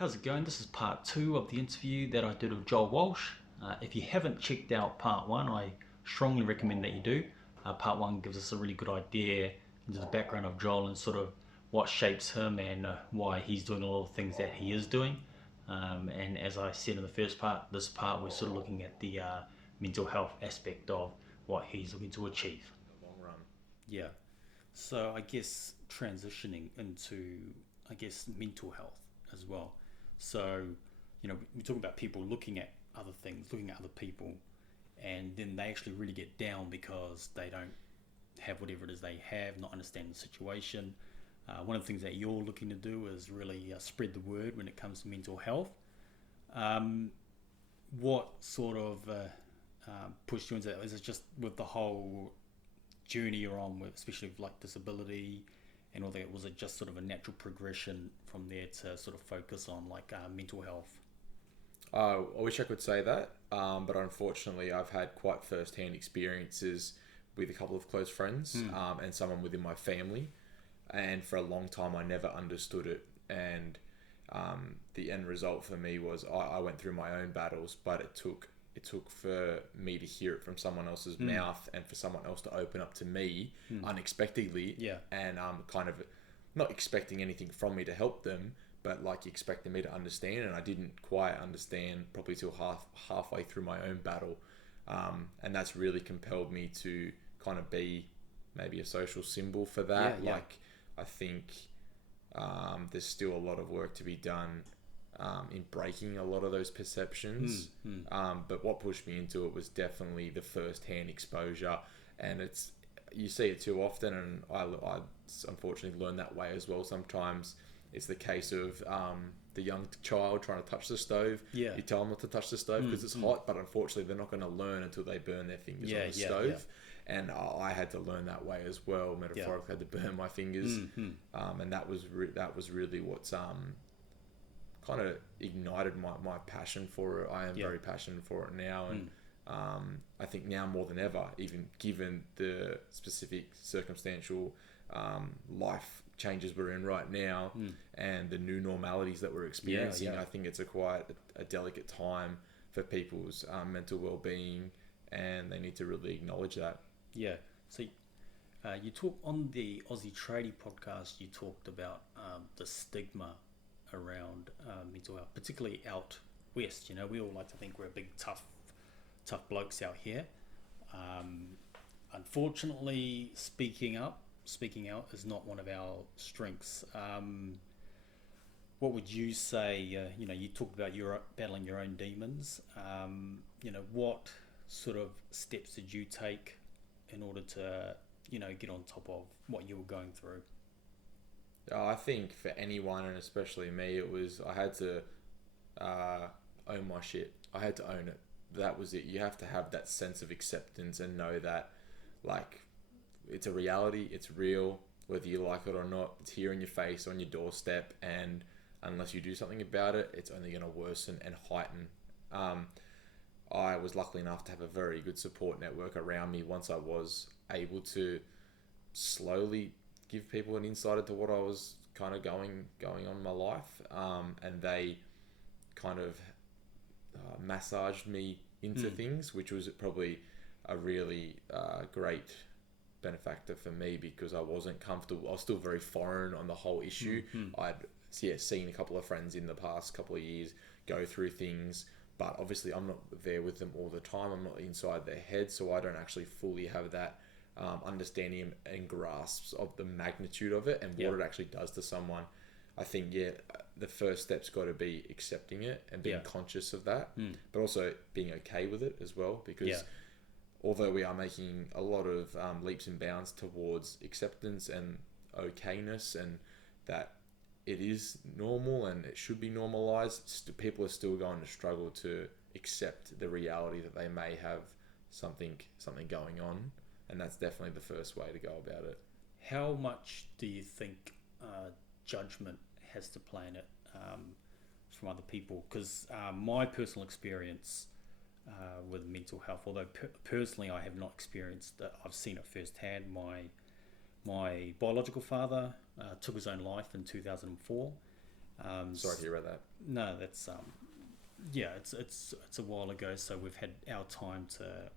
How's it going? This is part two of the interview that I did with Joel Walsh. If you haven't checked out part one, I strongly recommend that you do. Part one gives us a really good idea into the background of Joel and sort of what shapes him and why he's doing all the things that he is doing. And as I said in the first part, this part we're sort of looking at the mental health aspect of what he's looking to achieve. The long run. Yeah. So I guess transitioning into, mental health as well. So, we talk about people looking at other things, looking at other people, and then they actually really get down because they don't have whatever it is they have, not understand the situation. One of the things that you're looking to do is really spread the word when it comes to mental health. What sort of pushed you into that? Is it just with the whole journey you're on, with, especially with like disability and all that? Was it just sort of a natural progression from there to sort of focus on like mental health? I wish I could say that, but unfortunately, I've had quite first-hand experiences with a couple of close friends and someone within my family, and for a long time, I never understood it. And the end result for me was I went through my own battles, but it took for me to hear it from someone else's mouth and for someone else to open up to me unexpectedly, Yeah. and kind of not expecting anything from me to help them, but like expecting me to understand, and I didn't quite understand probably till halfway through my own battle, and that's really compelled me to kind of be maybe a social symbol for that. Yeah, yeah. Like, I think there's still a lot of work to be done in breaking a lot of those perceptions. But what pushed me into it was definitely the first-hand exposure, and you see it too often, and I unfortunately learned that way as well. Sometimes it's the case of the young child trying to touch the stove. Yeah. You tell them not to touch the stove because it's hot, but unfortunately they're not going to learn until they burn their fingers on the stove. And I had to learn that way as well. Metaphorically, I had to burn my fingers, and that was really what's kind of ignited my passion for it. I am very passionate for it now, and I think now more than ever, even given the specific circumstantial life changes we're in right now and the new normalities that we're experiencing, I think it's quite a delicate time for people's mental well-being, and they need to really acknowledge that. Yeah. So you talk on the Aussie Tradie podcast, you talked about the stigma around mental health, particularly out west. We all like to think we're big, tough blokes out here. Unfortunately, speaking out is not one of our strengths. What would you say? You talked about battling your own demons. What sort of steps did you take in order to, get on top of what you were going through? I think for anyone, and especially me, it was I had to own my shit. I had to own it. That was it. You have to have that sense of acceptance and know that, like, it's a reality. It's real, whether you like it or not. It's here in your face, on your doorstep, and unless you do something about it, it's only going to worsen and heighten. I was lucky enough to have a very good support network around me once I was able to slowly give people an insight into what I was kind of going on in my life, and they kind of massaged me into things, which was probably a really great benefactor for me, because I wasn't comfortable. I was still very foreign on the whole issue. I'd seen a couple of friends in the past couple of years go through things, but obviously I'm not there with them all the time. I'm not inside their head, so I don't actually fully have that understanding and grasps of the magnitude of it and what it actually does to someone. I think the first step's got to be accepting it and being conscious of that, but also being okay with it as well, because although we are making a lot of leaps and bounds towards acceptance and okayness, and that it is normal and it should be normalized, people are still going to struggle to accept the reality that they may have something going on. And that's definitely the first way to go about it. How much do you think judgment has to play in it from other people? Because my personal experience with mental health, although personally I have not experienced that, I've seen it firsthand. My biological father took his own life in 2004. Sorry to hear about that. No, that's yeah, it's a while ago, so we've had our time to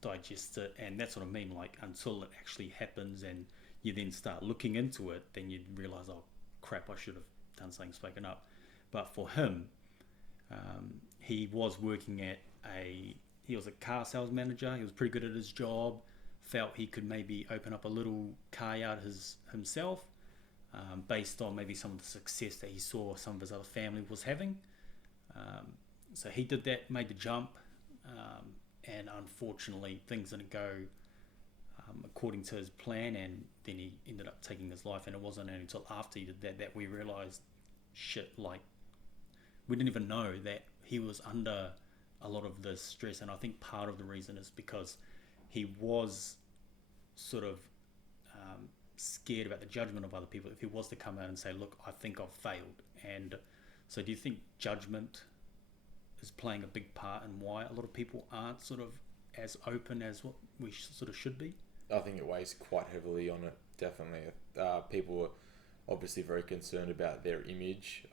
digest it, and that's what I mean. Like until it actually happens, and you then start looking into it, then you realise, oh crap, I should have done something, spoken up. But for him, he was working at he was a car sales manager. He was pretty good at his job. Felt he could maybe open up a little car yard himself, based on maybe some of the success that he saw some of his other family was having. So he did that, made the jump, and unfortunately things didn't go according to his plan, and then he ended up taking his life. And it wasn't until after he did that we realised, shit, like we didn't even know that he was under a lot of this stress. And I think part of the reason is because he was sort of scared about the judgment of other people if he was to come out and say, look, I think I've failed. And so do you think judgment is playing a big part in why a lot of people aren't sort of as open as what we sort of should be? I think it weighs quite heavily on it, definitely. People are obviously very concerned about their image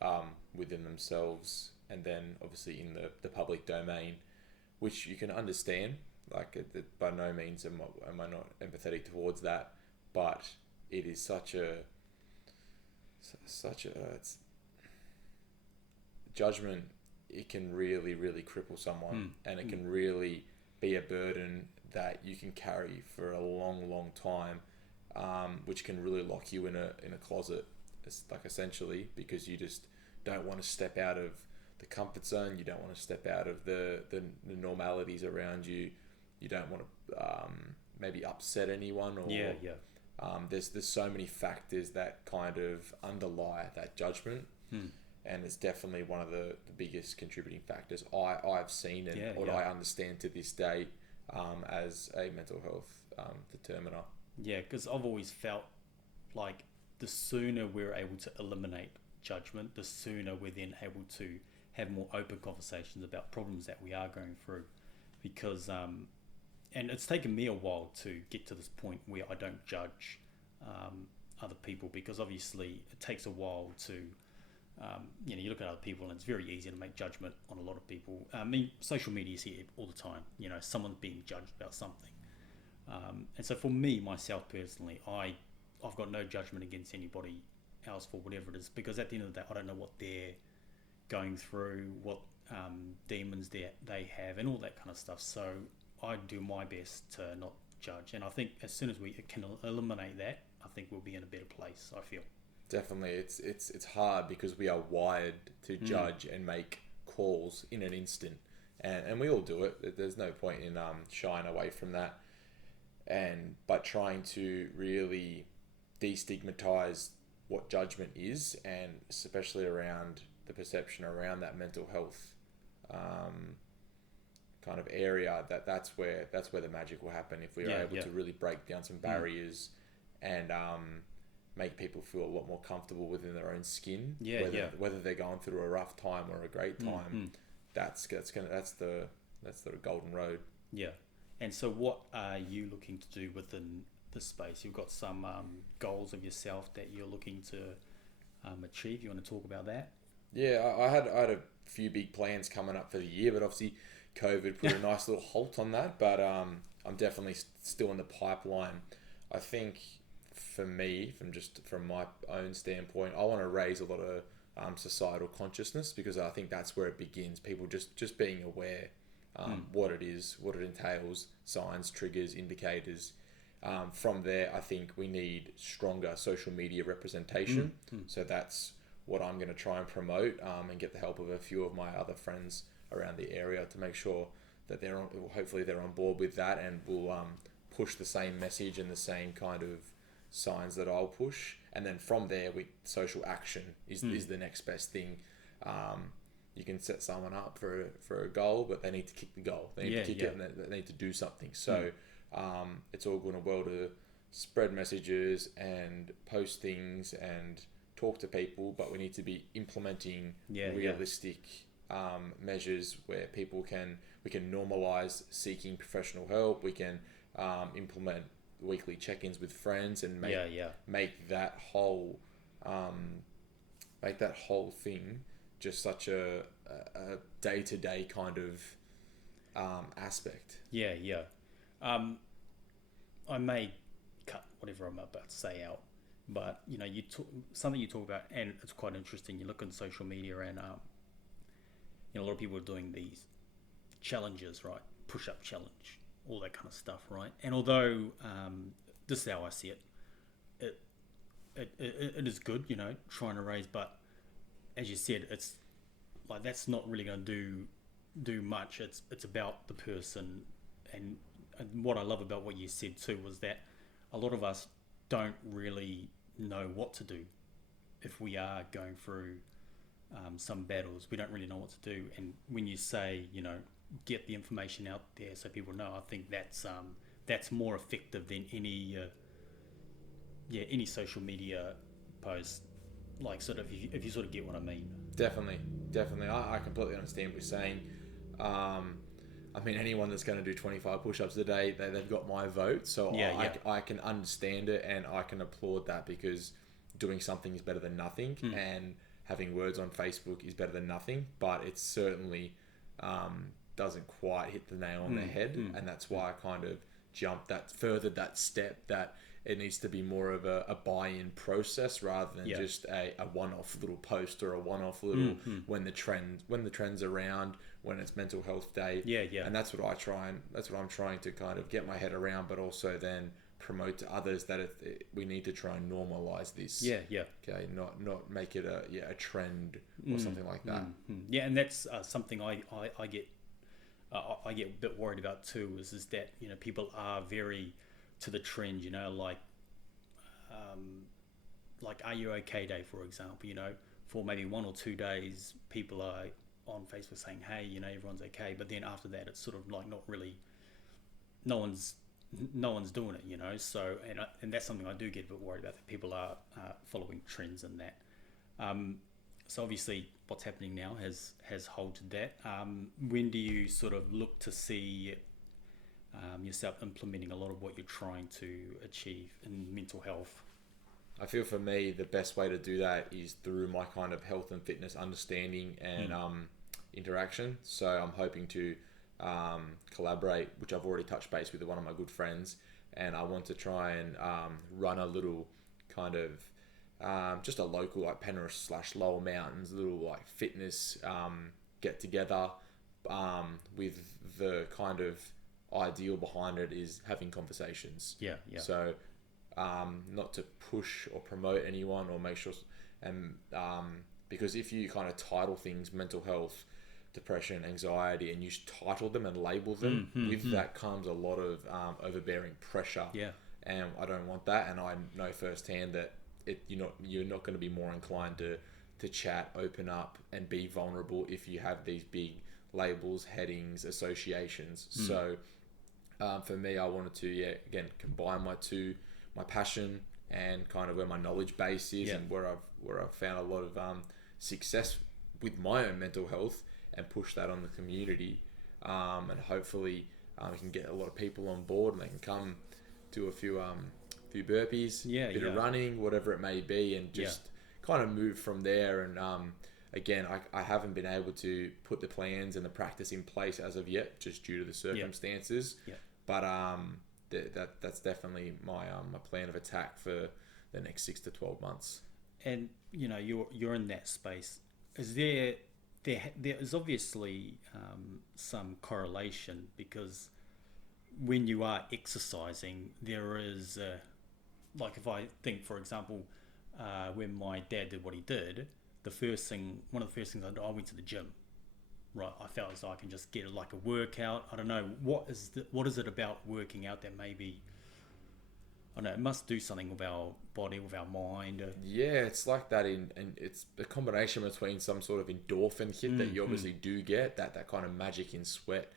within themselves, and then obviously in the public domain, which you can understand. Like, by no means am I not empathetic towards that, but it is such a it's, judgment. It can really, really cripple someone, and it can really be a burden that you can carry for a long, long time, which can really lock you in a closet, like essentially, because you just don't want to step out of the comfort zone. You don't want to step out of the normalities around you. You don't want to maybe upset anyone, or there's so many factors that kind of underlie that judgment. And it's definitely one of the biggest contributing factors I've seen, and what I understand to this day as a mental health determiner. Yeah, because I've always felt like the sooner we're able to eliminate judgment, the sooner we're then able to have more open conversations about problems that we are going through. Because, and it's taken me a while to get to this point where I don't judge other people, because obviously it takes a while to you look at other people and it's very easy to make judgment on a lot of people. I mean, social media is here all the time. Someone's being judged about something. And so for me, myself personally, I've got no judgment against anybody else for whatever it is, because at the end of the day, I don't know what they're going through, what demons they have, and all that kind of stuff. So I do my best to not judge. And I think as soon as we can eliminate that, I think we'll be in a better place, I feel. Definitely, it's hard because we are wired to judge and make calls in an instant, and we all do it. There's no point in shying away from that, but trying to really destigmatize what judgment is, and especially around the perception around that mental health kind of area. That's where the magic will happen if we are able to really break down some barriers and make people feel a lot more comfortable within their own skin. Whether they're going through a rough time or a great time, that's the golden road. Yeah. And so, what are you looking to do within this space? You've got some goals of yourself that you're looking to achieve. You want to talk about that? Yeah, I had a few big plans coming up for the year, but obviously COVID put a nice little halt on that. But I'm definitely still in the pipeline. I think, for me, from my own standpoint, I want to raise a lot of societal consciousness, because I think that's where it begins. People just being aware what it is, what it entails, signs, triggers, indicators. From there, I think we need stronger social media representation. So that's what I'm going to try and promote, and get the help of a few of my other friends around the area to make sure that hopefully they're on board with that, and will push the same message and the same kind of signs that I'll push. And then from there, social action is the next best thing. You can set someone up for a goal, but they need to kick the goal. They need to kick it, and they need to do something. So it's all good and well to spread messages and post things and talk to people, but we need to be implementing realistic measures where we can normalize seeking professional help. We can implement weekly check-ins with friends and make that whole make that whole thing just such a day-to-day kind of aspect. Yeah, yeah. I may cut whatever I'm about to say out, but something you talk about, and it's quite interesting. You look on social media, and a lot of people are doing these challenges, right? Push-up challenge, all that kind of stuff, right? And although this is how I see it, it is good, trying to raise, but as you said, it's like that's not really going to do much. It's about the person, and what I love about what you said too was that a lot of us don't really know what to do if we are going through some battles. We don't really know what to do, and when you say, get the information out there so people know, I think that's more effective than any social media post. Like, sort of, if you sort of get what I mean. Definitely. I completely understand what you're saying. I mean, anyone that's going to do 25 push-ups a day, they've got my vote. So I can understand it, and I can applaud that, because doing something is better than nothing, and having words on Facebook is better than nothing. But it certainly doesn't quite hit the nail on the head, and that's why I kind of furthered that step, that it needs to be more of a buy-in process rather than just a one-off little post or a one-off little when the trend's around, when it's mental health day. And that's what I'm trying to kind of get my head around, but also then promote to others that we need to try and normalize this. Okay, not make it a trend or something like that. Yeah, and that's something I get a bit worried about too, is that people are very to the trend, like Are You Okay Day, for example, for maybe 1 or 2 days, people are on Facebook saying, hey, everyone's okay, but then after that, it's sort of like not really, no one's doing it, so, and that's something I do get a bit worried about, that people are following trends and that. So obviously what's happening now has halted that. When do you sort of look to see yourself implementing a lot of what you're trying to achieve in mental health? I feel for me, the best way to do that is through my kind of health and fitness understanding and interaction. So I'm hoping to collaborate, which I've already touched base with one of my good friends, and I want to try and run a little kind of just a local, like Penrith / Lower Mountains, little like fitness get together, with the kind of ideal behind it is having conversations. So not to push or promote anyone or make sure, and because if you kind of title things mental health, depression, anxiety, and you title them and label them, that comes a lot of overbearing pressure. And I don't want that, and I know firsthand that you're not going to be more inclined to chat, open up, and be vulnerable if you have these big labels, headings, associations. So for me, I wanted to again combine my passion and kind of where my knowledge base is, and where I've found a lot of success with my own mental health, and push that on the community, and hopefully we can get a lot of people on board, and they can come do a few burpees, bit of running, whatever it may be, and just kind of move from there. And again, I haven't been able to put the plans and the practice in place as of yet, just due to the circumstances. But that's definitely my plan of attack for the next 6 to 12 months. And you're in that space. Is there is obviously some correlation, because when you are exercising, there is like, if I think, for example, when my dad did what he did, one of the first things I went to the gym. Right, I felt as though I can just get like a workout. I don't know, what is it about working out that maybe, I don't know, it must do something with our body, with our mind. It's like that, and it's a combination between some sort of endorphin hit that you obviously do get, that kind of magic in sweat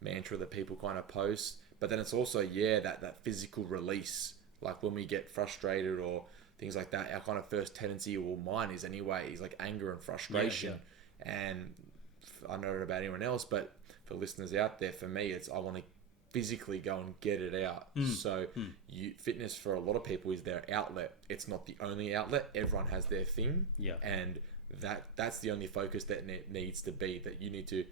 mantra that people kind of post, but then it's also that physical release, like when we get frustrated or things like that, our kind of first tendency, or mine is anyway, is like anger and frustration. And I don't know about anyone else, but for listeners out there, for me, it's I want to physically go and get it out. So fitness for a lot of people is their outlet. It's not the only outlet. Everyone has their thing. Yeah. And that's the only focus that needs to be, that you need to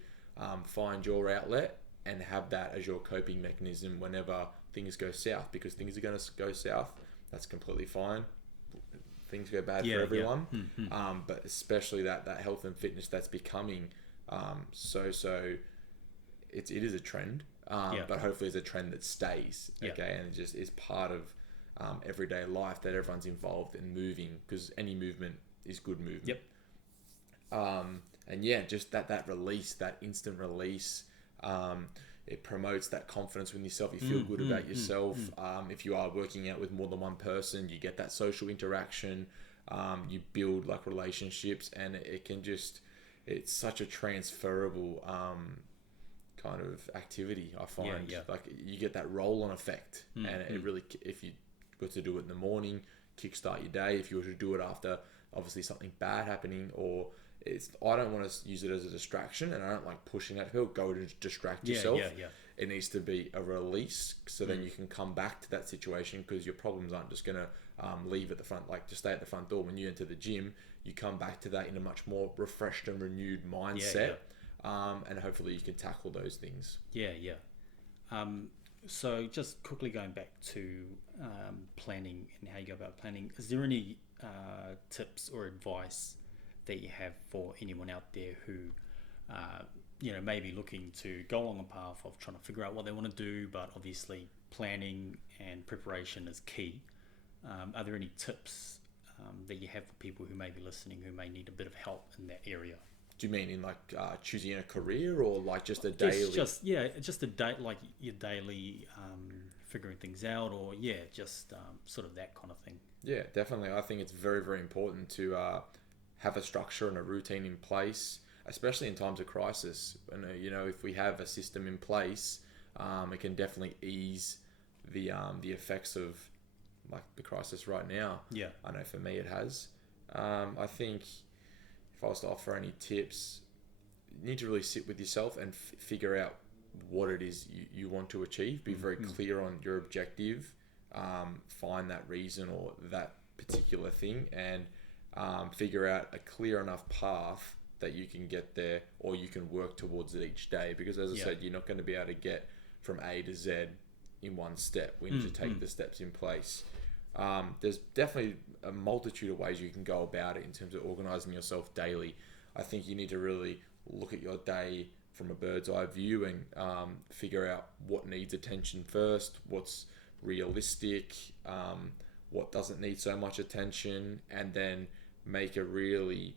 find your outlet and have that as your coping mechanism whenever things go south, because things are going to go south. That's completely fine. Things go bad for everyone. But especially that health and fitness that's becoming it is a trend, but hopefully it's a trend that stays, okay, and it just is part of everyday life, that everyone's involved in moving, because any movement is good movement. And just that release, that instant release, it promotes that confidence within yourself. You feel good about yourself. If you are working out with more than one person, you get that social interaction. You build like relationships, and it can just, it's such a transferable kind of activity, I find. Like you get that roll-on effect, and it really, if you were to do it in the morning, kickstart your day. If you were to do it after obviously something bad happening, or I don't want to use it as a distraction, and I don't like pushing that hill. Go to distract yourself. It needs to be a release, so then you can come back to that situation, because your problems aren't just gonna leave at the front, like just stay at the front door. When you enter the gym, you come back to that in a much more refreshed and renewed mindset, and hopefully you can tackle those things. So just quickly going back to planning and how you go about planning, is there any tips or advice that you have for anyone out there who may be looking to go along a path of trying to figure out what they want to do, but obviously planning and preparation is key? Are there any tips that you have for people who may be listening, who may need a bit of help in that area? Do you mean in like choosing a career, or like just a daily? Just a day, like your daily figuring things out, or just sort of that kind of thing. Yeah, definitely. I think it's very, very important to have a structure and a routine in place, especially in times of crisis. And if we have a system in place, it can definitely ease the effects of like the crisis right now. I know for me it has. I think if I was to offer any tips, you need to really sit with yourself and figure out what it is you want to achieve. Be very clear on your objective. Find that reason or that particular thing, and figure out a clear enough path that you can get there, or you can work towards it each day. Because as I said, you're not going to be able to get from A to Z in one step. We need to take the steps in place. There's definitely a multitude of ways you can go about it in terms of organizing yourself daily. I think you need to really look at your day from a bird's eye view, and figure out what needs attention first, what's realistic, what doesn't need so much attention, and then make a really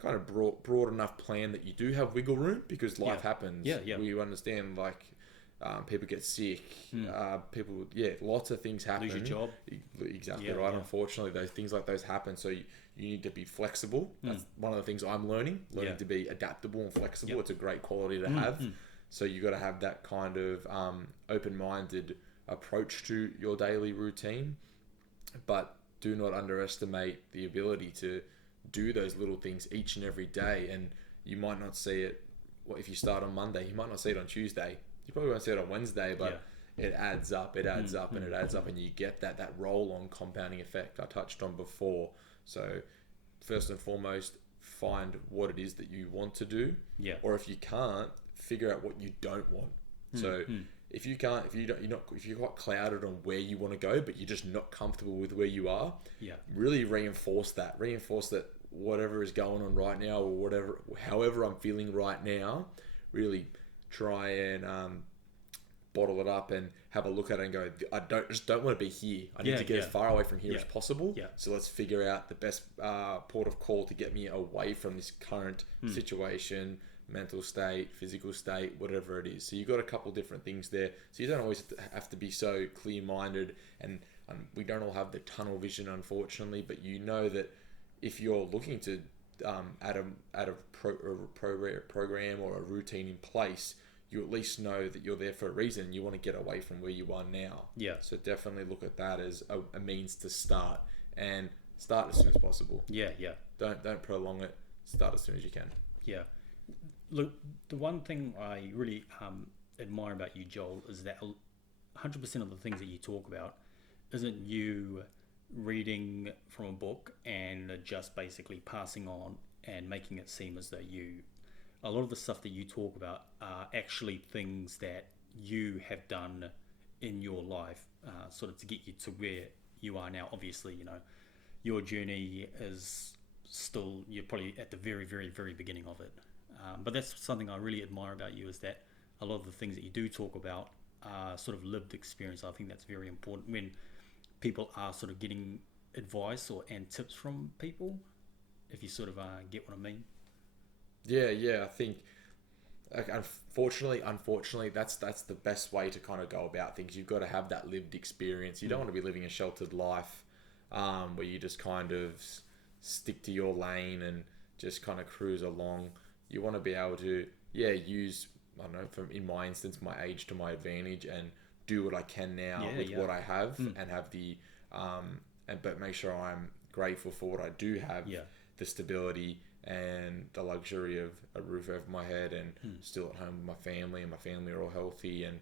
kind of broad enough plan that you do have wiggle room, because life happens. We understand, like people get sick, people, lots of things happen. Lose your job. Exactly right. Unfortunately, those things like those happen. So you need to be flexible. That's one of the things I'm learning to be adaptable and flexible. It's a great quality to have. So you got to have that kind of open-minded approach to your daily routine, but do not underestimate the ability to do those little things each and every day. And you might not see it, if you start on Monday, you might not see it on Tuesday. You probably won't see it on Wednesday, but it adds up, and it adds up, and you get that roll-on compounding effect I touched on before. So first and foremost, find what it is that you want to do, or if you can't, figure out what you don't want. So if you're quite clouded on where you want to go, but you're just not comfortable with where you are, really reinforce that whatever is going on right now, or however I'm feeling right now, really try and bottle it up and have a look at it and go, I don't want to be here. I need to get as far away from here as possible. So let's figure out the best port of call to get me away from this current situation, mental state, physical state, whatever it is. So you've got a couple different things there. So you don't always have to be so clear-minded, and we don't all have the tunnel vision, unfortunately, but you know that if you're looking to add a program or a routine in place, you at least know that you're there for a reason. You want to get away from where you are now. So definitely look at that as a means to start, and start as soon as possible. Don't prolong it. Start as soon as you can. Look, the one thing I really admire about you, Joel, is that 100% of the things that you talk about isn't you reading from a book and just basically passing on and making it seem as though a lot of the stuff that you talk about are actually things that you have done in your life, sort of to get you to where you are now. Obviously, your journey is still, you're probably at the very, very, very beginning of it. But that's something I really admire about you, is that a lot of the things that you do talk about are sort of lived experience. I think that's very important when people are sort of getting advice and tips from people, if you sort of get what I mean. Yeah, I think, like, unfortunately, that's the best way to kind of go about things. You've got to have that lived experience. You don't want to be living a sheltered life, where you just kind of stick to your lane and just kind of cruise along. You want to be able to, use, I don't know, in my instance, my age to my advantage and do what I can now with what I have, and have the, but make sure I'm grateful for what I do have, the stability and the luxury of a roof over my head, and still at home with my family, and my family are all healthy, and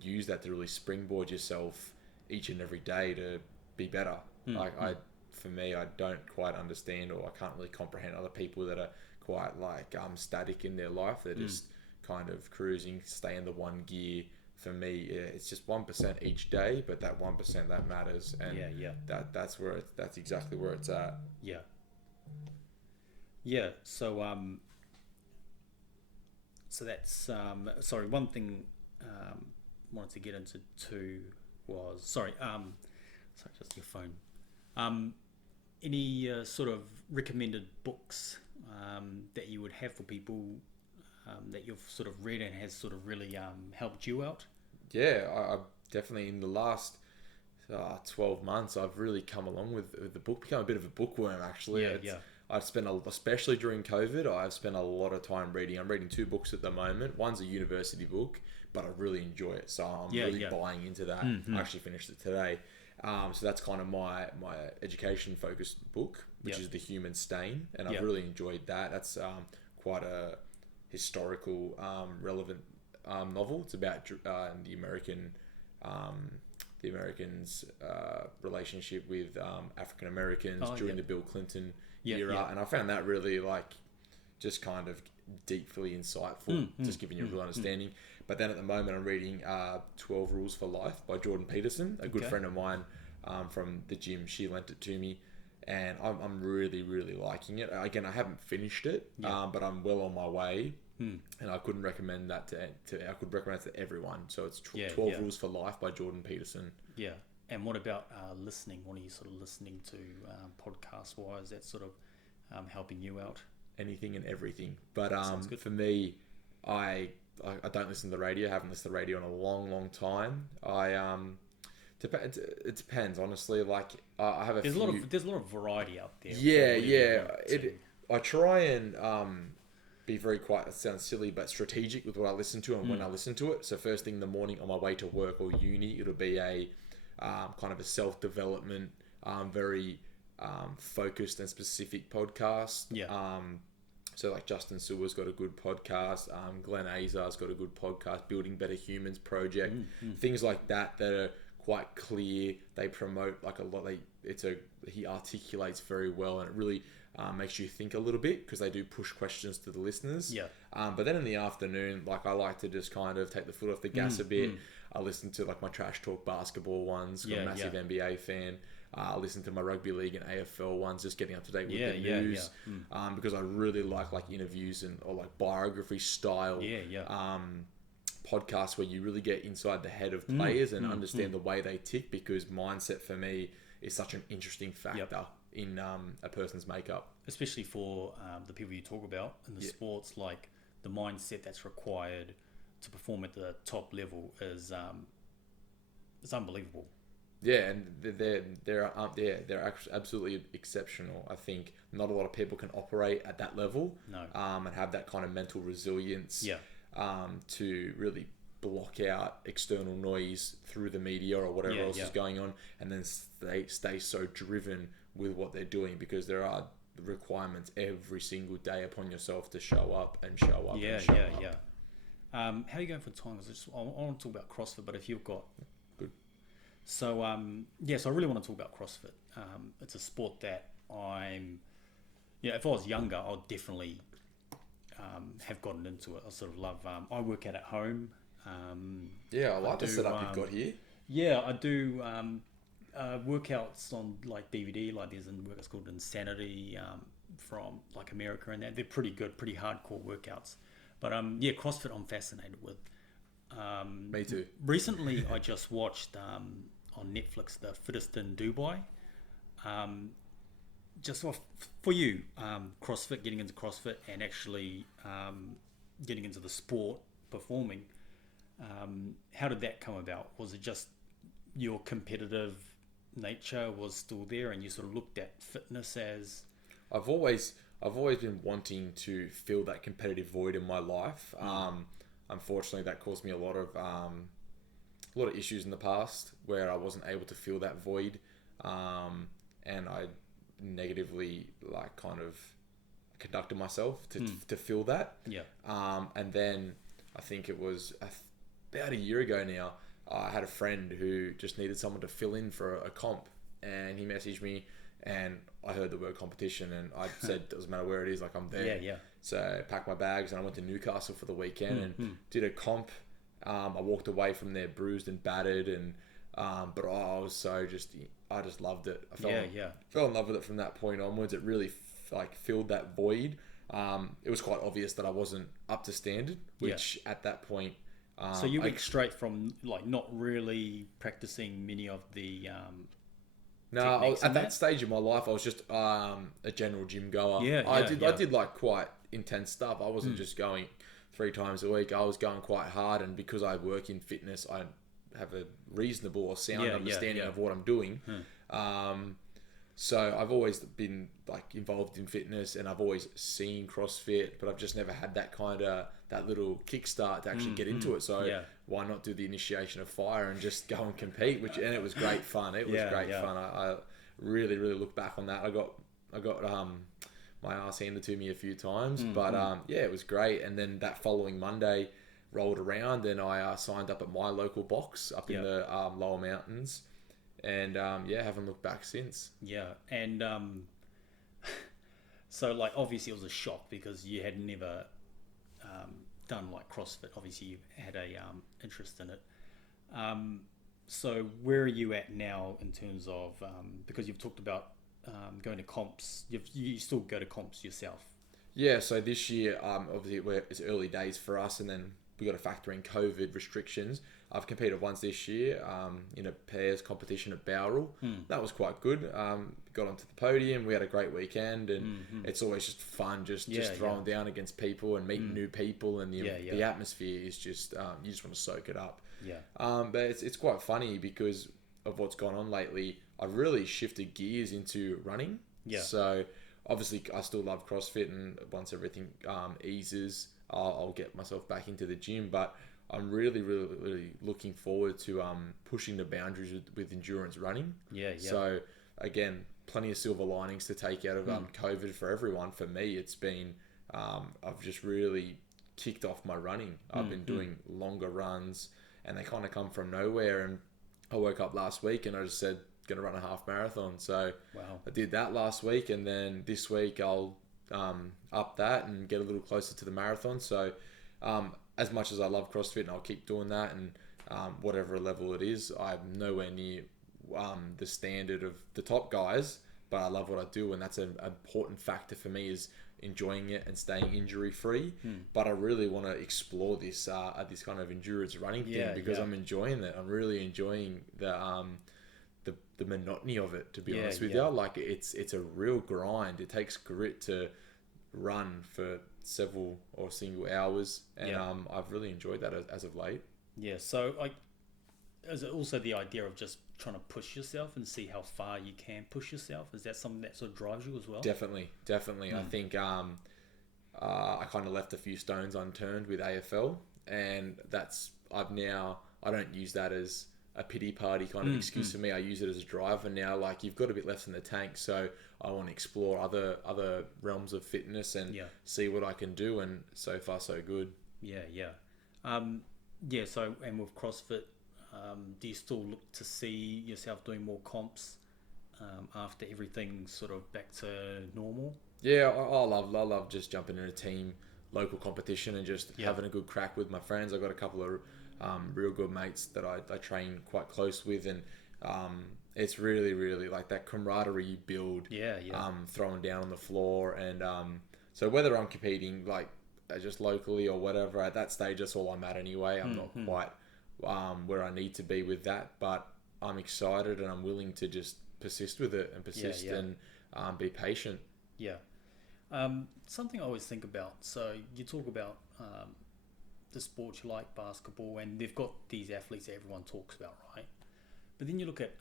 use that to really springboard yourself each and every day to be better. For me, I don't quite understand, or I can't really comprehend other people that are quite like static in their life. They're just kind of cruising, stay in the one gear. For me, it's just 1% each day, but that 1% that matters, and that's exactly where it's at. So that's sorry. One thing wanted to get into too was sorry, just your phone. Any sort of recommended books that you would have for people that you've sort of read and has sort of really helped you out? I definitely, in the last 12 months, I've really come along with the book, become a bit of a bookworm, actually. I've spent, especially during COVID, I've spent a lot of time reading. I'm reading 2 books at the moment. One's a university book, but I really enjoy it, so I'm really buying into that. I actually finished it today. So that's kind of my education-focused book, which is The Human Stain, and I've really enjoyed that. That's quite a historical, relevant novel. It's about the Americans' relationship with African Americans during the Bill Clinton era, and I found that really just kind of deeply insightful, just giving you a real understanding. But then at the moment, I'm reading 12 Rules for Life by Jordan Peterson, a good friend of mine from the gym. She lent it to me, and I'm really, really liking it. Again, I haven't finished it, but I'm well on my way. And I couldn't recommend that I could recommend it to everyone. So it's 12 Rules for Life by Jordan Peterson. Yeah. And what about listening? What are you sort of listening to podcast-wise? That's sort of helping you out? Anything and everything. But for me, I don't listen to the radio. I haven't listened to the radio in a long, long time. It depends, honestly. I have there's a lot of variety out there. I try and be very quiet. It sounds silly, but strategic with what I listen to and when I listen to it. So first thing in the morning on my way to work or uni, it'll be a kind of a self-development, very focused and specific podcast. So like Justin Sewer's got a good podcast. Glenn Azar's got a good podcast. Building Better Humans Project. Things like that are quite clear. They promote a lot. He articulates very well, and it really makes you think a little bit, because they do push questions to the listeners. But then in the afternoon, I like to just kind of take the foot off the gas a bit. I listen to my trash talk basketball ones. I'm a massive NBA fan. I listen to my rugby league and AFL ones, just getting up to date with the news. Because I really like interviews or biography style podcasts where you really get inside the head of players and understand the way they tick, because mindset for me is such an interesting factor in a person's makeup. Especially for the people you talk about in the sports, the mindset that's required to perform at the top level is it's unbelievable. Yeah, and they're absolutely exceptional. I think not a lot of people can operate at that level. No. And have that kind of mental resilience. To really block out external noise through the media or whatever else is going on, and then stay so driven with what they're doing, because there are requirements every single day upon yourself to show up. How are you going for time? I want to talk about CrossFit, but if you've got... Good. So, so I really want to talk about CrossFit. It's a sport that if I was younger, I'd definitely have gotten into it. I sort of love... I work out at home. I like the setup you've got here. Yeah, I do workouts on like DVD. Like there's a workout called Insanity from like America, and they're pretty good, pretty hardcore workouts. But CrossFit I'm fascinated with. Me too. Recently, I just watched on Netflix the Fittest in Dubai. Just for you, CrossFit, getting into CrossFit, and actually getting into the sport, performing. How did that come about? Was it just your competitive nature was still there, and you sort of looked at fitness as... I've always been wanting to fill that competitive void in my life. Unfortunately, that caused me a lot of issues in the past where I wasn't able to fill that void, and I negatively kind of conducted myself to fill that. Yeah. And then I think it was about a year ago now. I had a friend who just needed someone to fill in for a comp, and he messaged me, and I heard the word competition, and I said, it doesn't matter where it is, I'm there. Yeah. So I packed my bags and I went to Newcastle for the weekend and did a comp. I walked away from there bruised and battered, and but I was I just loved it. I fell in love with it from that point onwards. It really filled that void. It was quite obvious that I wasn't up to standard, which at that point. So you went straight from not really practicing many of the no, at that stage of my life, I was just a general gym goer. I did quite intense stuff. I wasn't just going 3 times a week. I was going quite hard, and because I work in fitness, I have a reasonable or sound understanding of what I'm doing. So I've always been involved in fitness, and I've always seen CrossFit, but I've just never had that little kickstart to actually get into it. So why not do the initiation of fire and just go and compete? And it was great fun. It was great fun. I really, really look back on that. I got my ass handed to me a few times, but it was great. And then that following Monday rolled around, and I signed up at my local box up in the lower mountains. And haven't looked back since. And so obviously it was a shock because you had never done CrossFit. Obviously you had a interest in it. So where are you at now in terms of because you've talked about going to comps? You still go to comps yourself? Yeah. So this year, obviously it's early days for us, and then we got to factor in COVID restrictions. I've competed once this year in a pairs competition at Bowral. That was quite good. Got onto the podium. We had a great weekend, and it's always just fun, just throwing down against people and meeting new people, and the atmosphere is just you just want to soak it up. But it's quite funny because of what's gone on lately. I've really shifted gears into running. So obviously I still love CrossFit, and once everything eases, I'll get myself back into the gym, but I'm really, really, really looking forward to pushing the boundaries with endurance running. So again, plenty of silver linings to take out of COVID for everyone. For me, it's been I've just really kicked off my running. I've been doing longer runs, and they kind of come from nowhere. And I woke up last week and I just said, going to run a half marathon. So I did that last week, and then this week I'll up that and get a little closer to the marathon. So as much as I love CrossFit, and I'll keep doing that, and whatever level it is, I'm nowhere near the standard of the top guys, but I love what I do, and that's an important factor for me, is enjoying it and staying injury free. But I really want to explore this kind of endurance running thing because I'm enjoying it. I'm really enjoying the monotony of it, to be honest with you. It's a real grind. It takes grit to run for several or single hours, and I've really enjoyed that as of late. So is it also the idea of just trying to push yourself and see how far you can push yourself? Is that something that sort of drives you as well? Definitely. I think I kind of left a few stones unturned with AFL, and I don't use that as a pity party kind of excuse for me. I use it as a driver now. You've got a bit left in the tank, so I want to explore other realms of fitness and see what I can do, and so far so good. Yeah. So, and with CrossFit, do you still look to see yourself doing more comps after everything's sort of back to normal? Yeah, I love just jumping in a team local competition and just Yeah. having a good crack with my friends. I've got a couple of real good mates that I train quite close with, and it's really, really like that camaraderie you build Yeah. Yeah. throwing down on the floor. And so whether I'm competing like just locally or whatever, at that stage, that's all I'm at anyway. I'm not quite where I need to be with that, but I'm excited and I'm willing to just persist with it and persist Yeah. and be patient. Yeah. Something I always think about. So you talk about the sports you like, basketball, and they've got these athletes that everyone talks about, right? But then you look at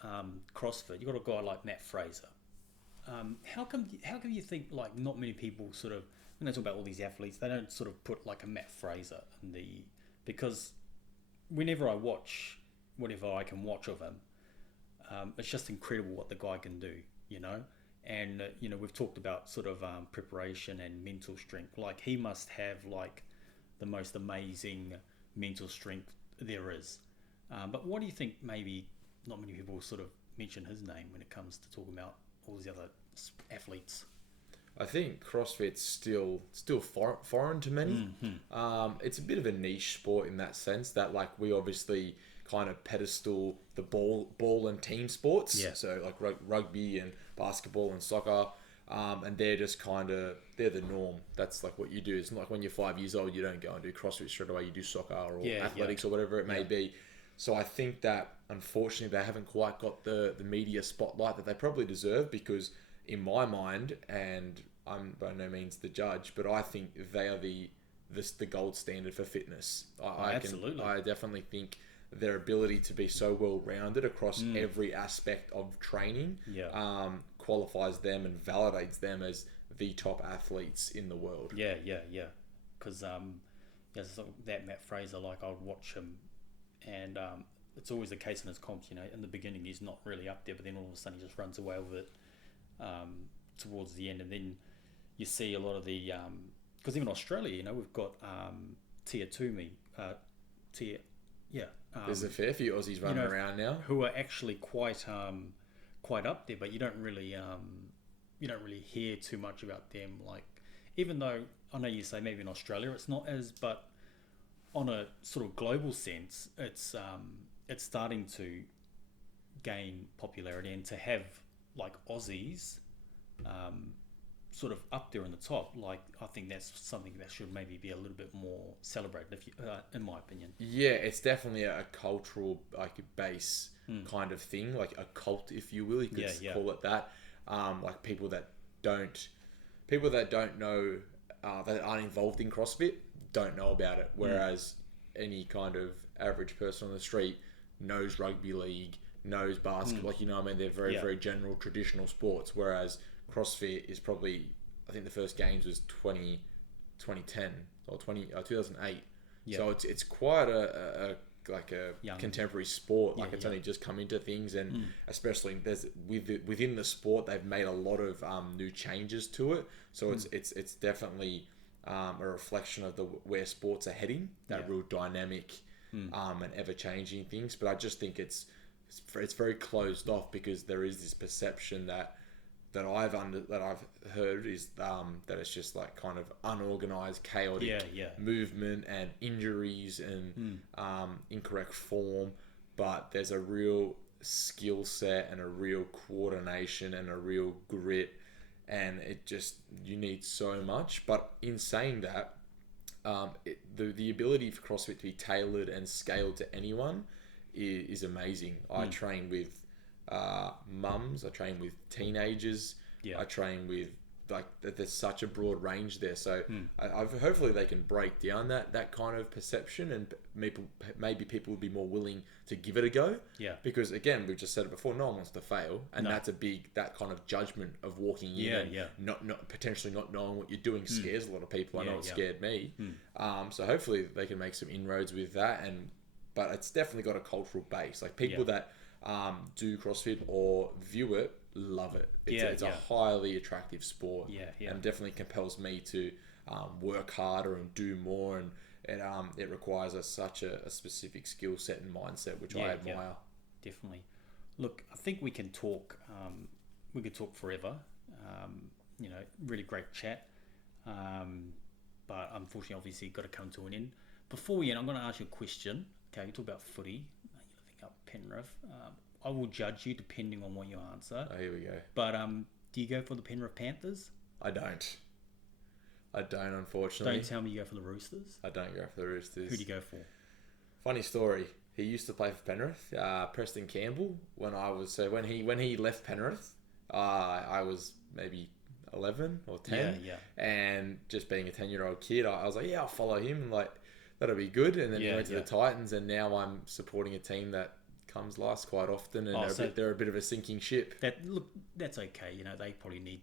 CrossFit. You got a guy like Matt Fraser. How come? How come you think like not many people sort of when they talk about all these athletes, they don't sort of put like a Matt Fraser in the because whenever I watch whatever I can watch of him, it's just incredible what the guy can do, you know. And we've talked about sort of preparation and mental strength. Like he must have like the most amazing mental strength there is. But what do you think? Maybe not many people sort of mention his name when it comes to talking about all these other athletes. I think CrossFit's still foreign to many. It's a bit of a niche sport in that sense that like we obviously kind of pedestal the ball and team sports. Yeah. So like rugby and basketball and soccer, and they're just they're the norm. That's like what you do. It's not like when you're 5 years old, you don't go and do CrossFit straight away. You do soccer or athletics or whatever it may be. So I think that unfortunately they haven't quite got the media spotlight that they probably deserve because in my mind, and I'm by no means the judge, but I think they are the gold standard for fitness. Absolutely. I definitely think their ability to be so well rounded across every aspect of training qualifies them and validates them as the top athletes in the world. Yeah. Because that Matt Fraser, like I'd watch him, and it's always the case in his comps. In the beginning he's not really up there, but then all of a sudden he just runs away with it towards the end, and then you see a lot of the because even Australia, we've got Tia Toomey, Tia, yeah. There's a fair few Aussies running around now who are actually quite up there, but you don't really hear too much about them. Like, even though I know you say maybe in Australia it's not as, but on a sort of global sense, it's starting to gain popularity, and to have like Aussies sort of up there in the top, like I think that's something that should maybe be a little bit more celebrated, in my opinion. Yeah, it's definitely a cultural like base kind of thing, like a cult, if you will. You could call it that. Like people that don't know that aren't involved in CrossFit don't know about it, whereas any kind of average person on the street knows rugby league, knows basketball. Like I mean, they're very very general traditional sports, whereas CrossFit is probably, I think the first games was 2010 or 2008. So it's quite a young contemporary sport. Like it's only just come into things, and especially within the sport they've made a lot of new changes to it. So it's definitely a reflection of where sports are heading. That real dynamic and ever changing things. But I just think it's very closed off because there is this perception that I've heard is that it's just like kind of unorganized, chaotic movement and injuries and incorrect form, but there's a real skill set and a real coordination and a real grit, and you need so much. But in saying that, the ability for CrossFit to be tailored and scaled to anyone is amazing. I train with mums, I train with teenagers, I train with there's such a broad range there. So hopefully they can break down that kind of perception, and maybe people would be more willing to give it a go. Yeah. Because again, we've just said it before, no one wants to fail, and that's that kind of judgment of walking in and not potentially not knowing what you're doing scares a lot of people. I know it scared me. So hopefully they can make some inroads with that, but it's definitely got a cultural base. Like people that do CrossFit or view it love it. It's a highly attractive sport, and definitely compels me to work harder and do more it requires such a specific skill set and mindset, which I admire. Definitely. Look, I think we can talk. We could talk forever. Really great chat. But unfortunately, obviously, got to come to an end. Before we end, I'm going to ask you a question. Okay, you talk about footy. You're looking up Penrith. I will judge you depending on what you answer. Oh, here we go. But do you go for the Penrith Panthers? I don't, unfortunately. Don't tell me you go for the Roosters. I don't go for the Roosters. Who do you go for? Funny story. He used to play for Penrith. Preston Campbell. When he left Penrith, I was maybe 11 or 10. Yeah. And just being a 10-year-old kid, I was like, yeah, I'll follow him. And like, that'll be good. And then he went to the Titans, and now I'm supporting a team that comes last quite often, and they're a bit of a sinking ship. That's okay. They probably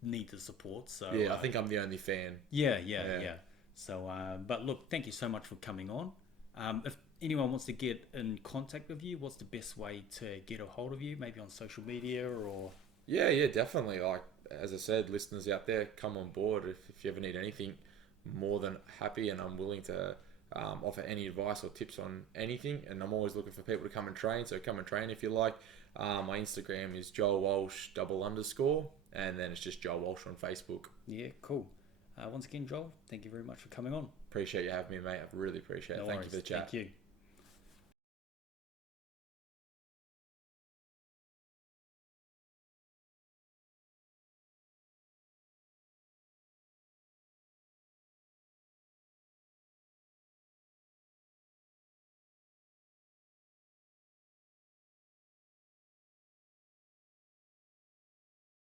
need the support. So yeah, I think I'm the only fan. Yeah. So, but look, thank you so much for coming on. If anyone wants to get in contact with you, what's the best way to get a hold of you? Maybe on social media or... Yeah, definitely. Like, as I said, listeners out there, come on board. If you ever need anything, more than happy, and I'm willing to offer any advice or tips on anything. And I'm always looking for people to come and train, so come and train if you like. My Instagram is Joel Walsh _, and then it's just Joel Walsh on Facebook. Yeah, cool. Once again, Joel, thank you very much for coming on. Appreciate you having me, mate. I really appreciate it. Thank you for the chat. Thank you.